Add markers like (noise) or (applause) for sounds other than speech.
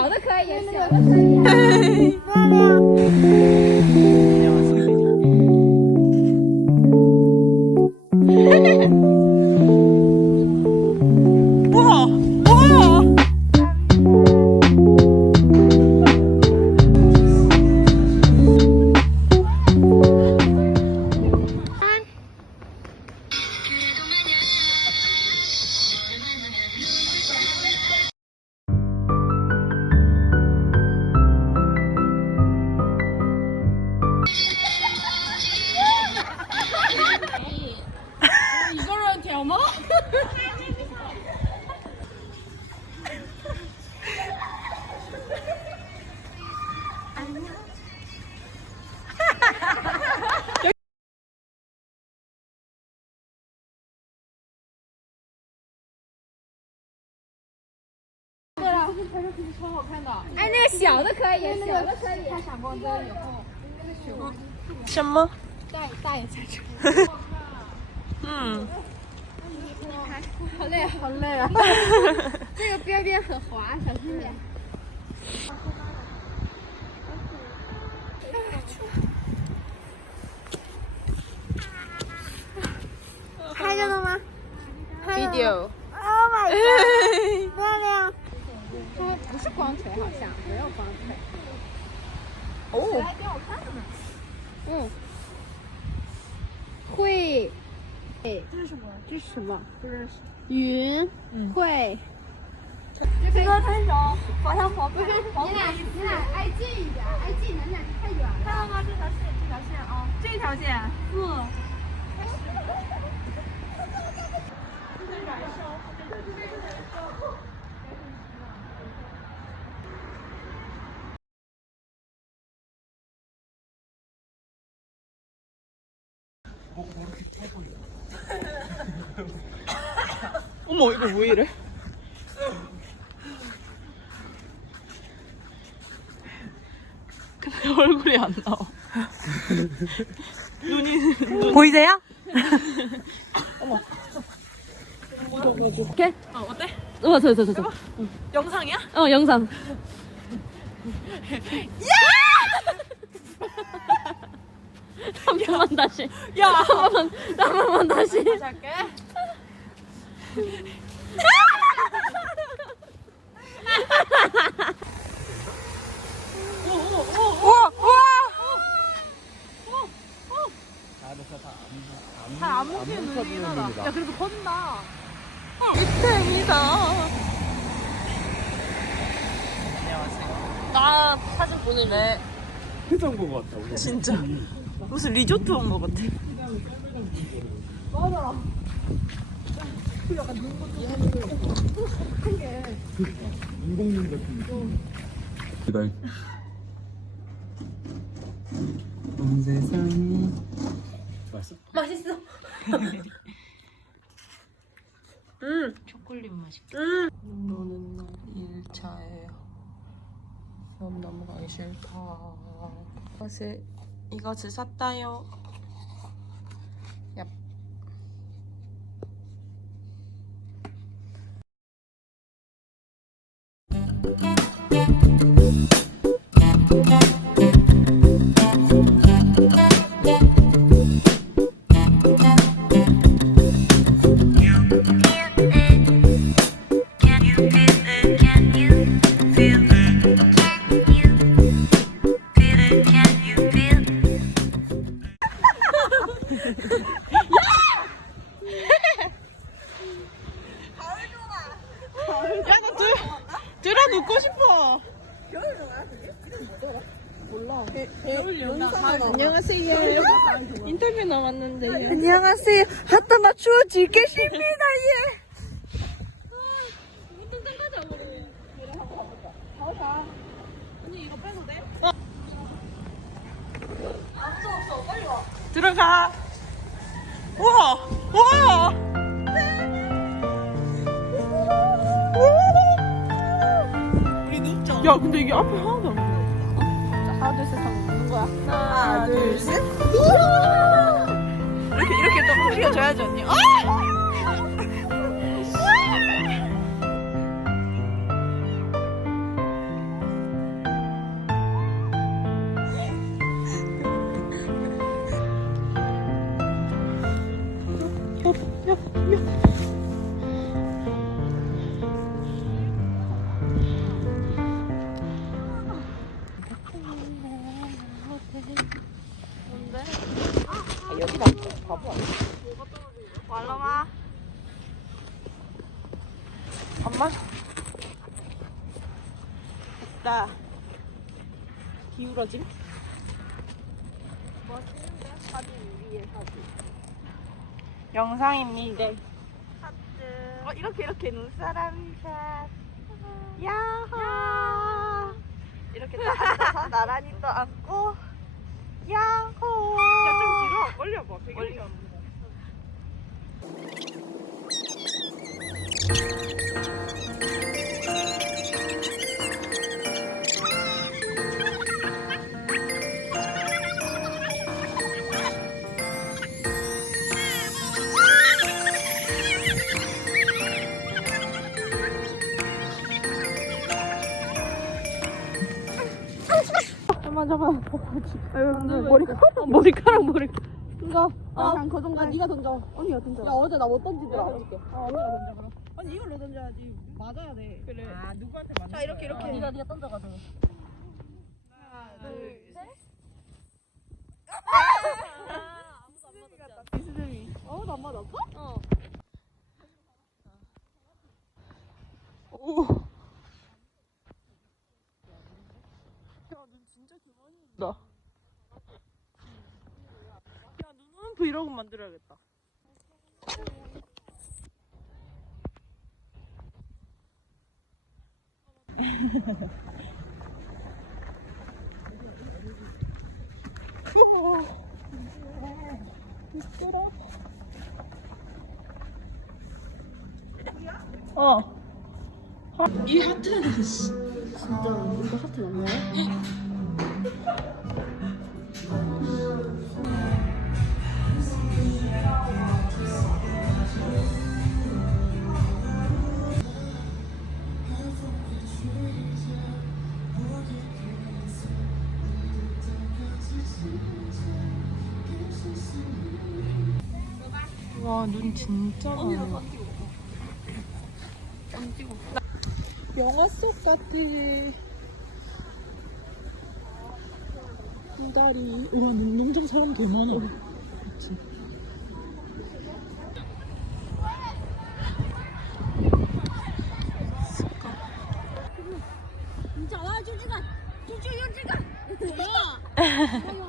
小的可以，小的可以。우 와! 哎，那个小的可以，小的可以。他闪光灯以后，什么?大大爷才吃。음 (laughs). 好累啊，好累啊！(laughs) 这个边边很滑，小心点。拍着了吗？비 腿，好像没有光腿。 오. 嗯。会。哎，这是什么？这是什么？不认识。云。会。这个分手，好像黄不是，你俩你俩挨近一点，挨近，咱俩太远了。看到吗？这条线，这条线啊。这条线.嗯。 어머, 이거 왜 이래? 근데 얼굴이 안 나와. 눈이 보이세요? 어, 어때? 어, 저, 저, 저, 저. 영상이야? 어, 영상. 한 번만 다시. 야! 한 번만, 한 번만 다시. 할게. 우와! 우와! 잘안 먹히는 눈이긴 하다. 야, 그래도 건다. 이템이다. 안녕하세요. 나 사진 보내네. 해장 본것 같다. 우리. 진짜. 무슨 리조트 온 것 같아. 인공눈 같은 느낌. 기다려. 온 세상이 맛있어? 맛있어. (laughs) 음. 초콜릿 맛있게. 음. 너는 너 1차예요. 너무 넘어가기 싫다. 이것을 이것을 샀다요. 안녕하세요. (laughs) 인터뷰 나왔는데요. 안녕하세요. 갖다 맞추어 주겠습니다, 예. 들어가. 우와, 우와. 야, 근데 이게 앞에 하나도 안 보여. 하나 둘 셋 가야지 언니. 어! 아! 여기다. 말라마. 잠만. 됐다. 기울어짐. 영상입니다. 어, 이렇게 이렇게 눈사람 샷. 야호. 이렇게 앉아서 나란히 또 앉고. 야호. 잠깐만 아유 (laughs) 머리카락 머리카락 머리카락 이거 어 그냥 그 정도 네가 던져. 언니가 던져. 야 어제 나 못 던지더라. 어 언니가 던져 그럼. 아니 이걸로 던져야지. 맞아야 돼. 그래. 아 누구한테 맞는 자 이렇게 이렇게. 네가 네가 던져가지고. 하나 둘셋. 안 맞았어? 어. 오. 야눈 진짜 개많이 야 눈은 브이로그 만들어야겠다 어. 이 하트는 씨. 진짜 이거 하트 맞나요? 와, 눈 진짜 많아. 영화 속 같아. 다리. 우와, 눈동점 사람 개 많아. 그치. 진짜 와 줄지가 줄줄 줄지가. 뭐야?